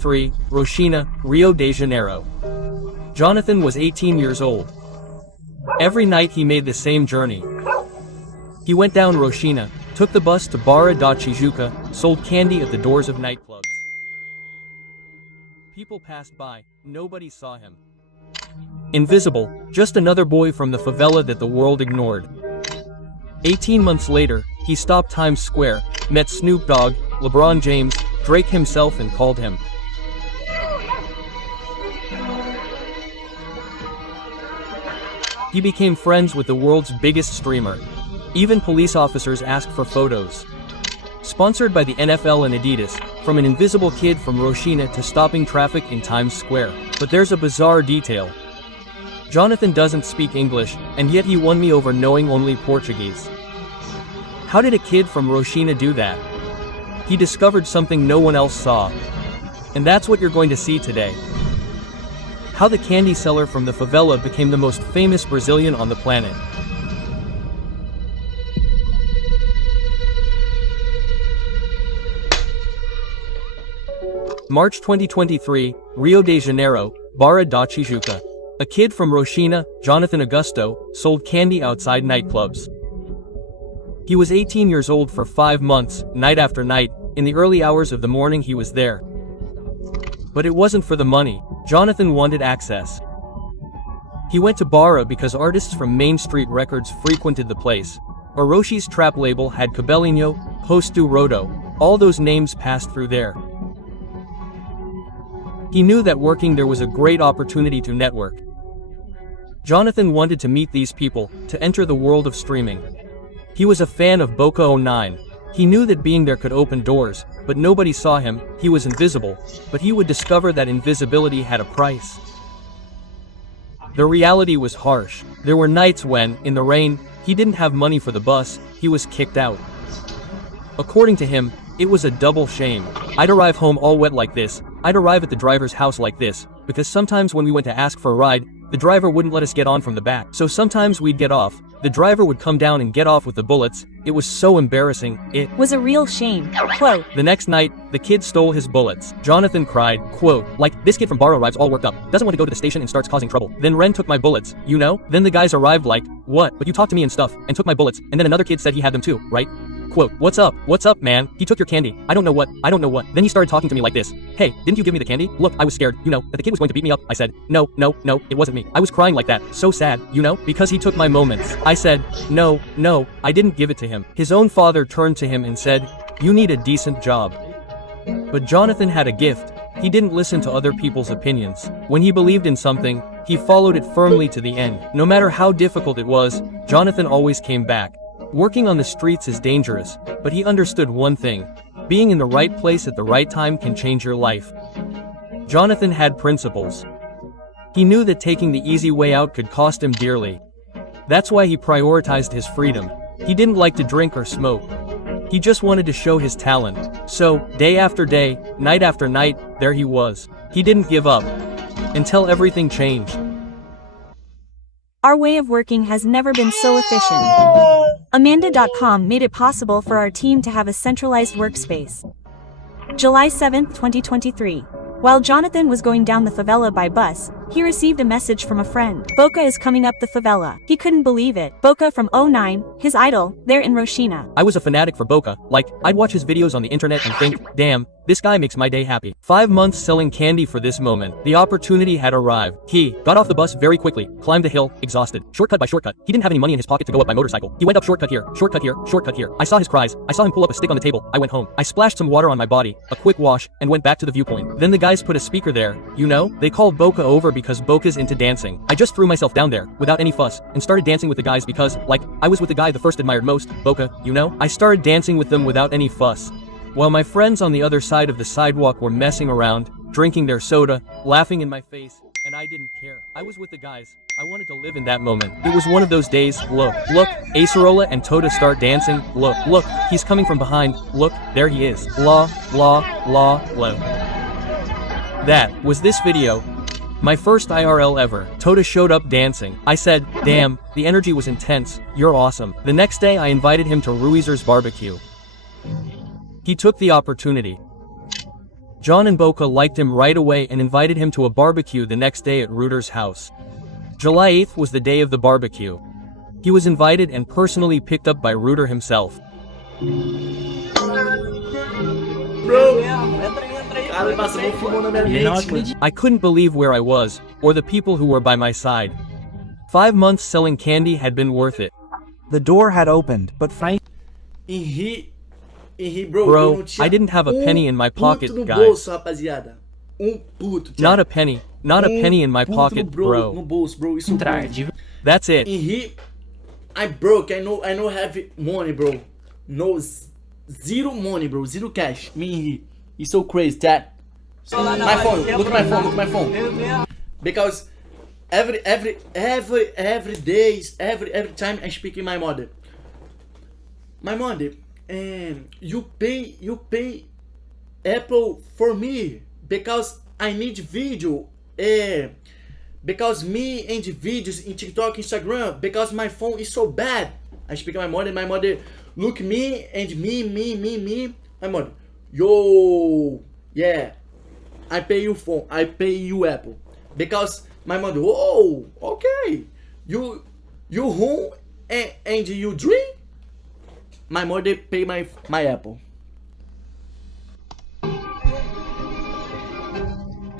3. Roshina, Rio de Janeiro. Jonathan was 18 years old. Every night he made the same journey. He went down Roshina, took the bus to Barra da Tijuca, sold candy at the doors of nightclubs. People passed by, nobody saw him. Invisible, just another boy from the favela that the world ignored. 18 months later, he stopped Times Square, met Snoop Dogg, LeBron James, Drake himself and called him. He became friends with the world's biggest streamer. Even police officers asked for photos. Sponsored by the NFL and Adidas, from an invisible kid from Roshina to stopping traffic in Times Square. But there's a bizarre detail. Jonathan doesn't speak English, and yet he won me over knowing only Portuguese. How did a kid from Roshina do that? He discovered something no one else saw. And that's what you're going to see today. How the candy seller from the favela became the most famous Brazilian on the planet. March 2023, Rio de Janeiro, Barra da Tijuca. A kid from Roshina, Jonathan Augusto, sold candy outside nightclubs. He was 18 years old for 5 months, night after night. In the early hours of the morning he was there. But it wasn't for the money. Jonathan wanted access. He went to Barra because artists from Main Street Records frequented the place. Oroshi's trap label had Cabelinho, Posto Rodo, all those names passed through there. He knew that working there was a great opportunity to network. Jonathan wanted to meet these people, to enter the world of streaming. He was a fan of Boca 09. He knew that being there could open doors, but nobody saw him. He was invisible, but he would discover that invisibility had a price. The reality was harsh. There were nights when, in the rain, he didn't have money for the bus, he was kicked out. According to him, it was a double shame. I'd arrive home all wet like this, I'd arrive at the driver's house like this, because sometimes when we went to ask for a ride, the driver wouldn't let us get on from the back. So sometimes we'd get off, the driver would come down and get off with the bullets. It was so embarrassing, it was a real shame. Quote. The next night, the kid stole his bullets. Jonathan cried, quote, like, this kid from Barra arrives all worked up, doesn't want to go to the station and starts causing trouble. Then Ren took my bullets, you know? Then the guys arrived like, what? But you talked to me and stuff, and took my bullets, and then another kid said he had them too, right? Quote, what's up, man? He took your candy. I don't know what. Then he started talking to me like this. Hey, didn't you give me the candy? Look, I was scared, you know, that the kid was going to beat me up. I said, no, it wasn't me. I was crying like that, so sad, you know, because he took my moments. I said, no, I didn't give it to him. His own father turned to him and said, you need a decent job. But Jonathan had a gift. He didn't listen to other people's opinions. When he believed in something, he followed it firmly to the end. No matter how difficult it was, Jonathan always came back. Working on the streets is dangerous, but he understood one thing. Being in the right place at the right time can change your life. Jonathan had principles. He knew that taking the easy way out could cost him dearly. That's why he prioritized his freedom. He didn't like to drink or smoke. He just wanted to show his talent. So, day after day, night after night, there he was. He didn't give up. Until everything changed. Our way of working has never been so efficient. Amanda.com made it possible for our team to have a centralized workspace. July 7, 2023. While Jonathan was going down the favela by bus, he received a message from a friend. Boca is coming up the favela. He couldn't believe it. Boca from 09, his idol, there in Roshina. I was a fanatic for Boca. Like, I'd watch his videos on the internet and think, damn, this guy makes my day happy. 5 months selling candy for this moment. The opportunity had arrived. He got off the bus very quickly, climbed the hill, exhausted. Shortcut by shortcut. He didn't have any money in his pocket to go up by motorcycle. He went up shortcut here, shortcut here, shortcut here. I saw his cries. I saw him pull up a stick on the table. I went home. I splashed some water on my body, a quick wash, and went back to the viewpoint. Then the guys put a speaker there. You know, they called Boca over because Boca's into dancing. I just threw myself down there, without any fuss, and started dancing with the guys because, like, I was with the guy the first admired most, Boca, you know? I started dancing with them without any fuss. While my friends on the other side of the sidewalk were messing around, drinking their soda, laughing in my face, and I didn't care. I was with the guys. I wanted to live in that moment. It was one of those days. Look, Acerola and Tota start dancing. Look, he's coming from behind. Look, there he is. La. That was this video. My first IRL ever. Tota showed up dancing. I said, damn, the energy was intense. You're awesome. The next day I invited him to Ruizer's barbecue. He took the opportunity. John and Boca liked him right away and invited him to a barbecue the next day at Reuter's house. July 8th was the day of the barbecue. He was invited and personally picked up by Reuter himself. I couldn't believe where I was, or the people who were by my side. 5 months selling candy had been worth it. The door had opened, but Henri, Bro, I didn't have a penny in my pocket, guys. Rapaziada. Puto, Not a penny in my pocket, bro. No bolso, bro. Isso That's it. Henri, I'm broke. I know have money, bro. No, zero money, bro. Zero cash. Me, Henri. It's so crazy, that. My phone. Look at my phone. Because every days, every time I speak in my mother. My mother, you pay Apple for me because I need video. Because me and videos in TikTok, Instagram, because my phone is so bad. I speak to my mother look me and me. My mother, yo, yeah, I pay you phone, I pay you Apple. Because my mother, oh, okay, you home and you drink. My mother pay my Apple.